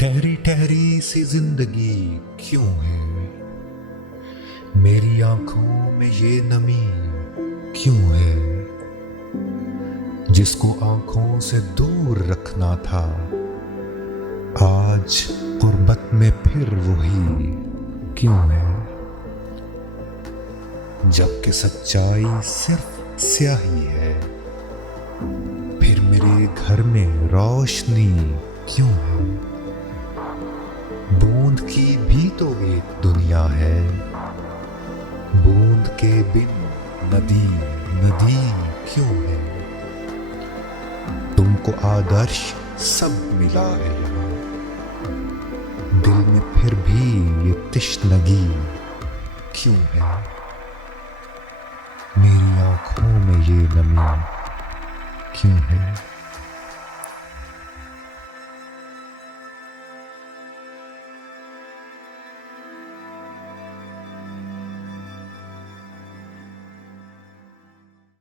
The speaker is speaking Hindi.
ठहरी ठहरी सी जिंदगी क्यों है, मेरी आंखों में ये नमी क्यों है, जिसको आंखों से दूर रखना था आज गुर्बत में फिर वही क्यों है। जबकि सच्चाई सिर्फ स्याही है, फिर मेरे घर में रोशनी क्यों है। बूंद की भी तो एक दुनिया है, बूंद के बिन नदी नदी क्यों है। तुमको आदर्श सब मिला है यहाँ, दिल में फिर भी ये तिश्नगी क्यों है। मेरी आंखों में ये नमी क्यों है।